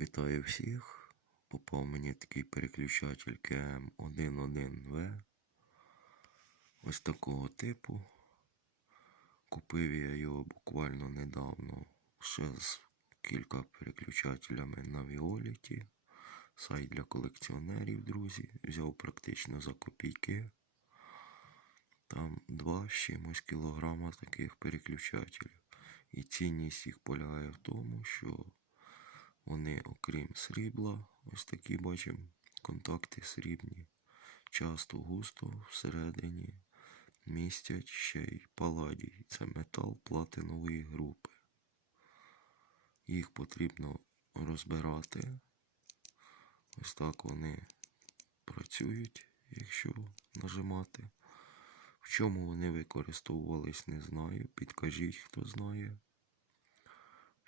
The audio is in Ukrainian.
Вітаю всіх. Попав мені такий переключатель КМ11В. Ось такого типу. Купив я його буквально недавно ще з кілька переключателями на Віоліті. Сайт для колекціонерів, друзі. Взяв практично за копійки. Там два з чимось кілограма таких переключателів. І цінність їх полягає в тому, що вони, окрім срібла, ось такі бачимо, контакти срібні. Часто густо всередині містять ще й паладій. Це метал платинової групи. Їх потрібно розбирати. Ось так вони працюють, якщо нажимати. В чому вони використовувались, не знаю. Підкажіть, хто знає.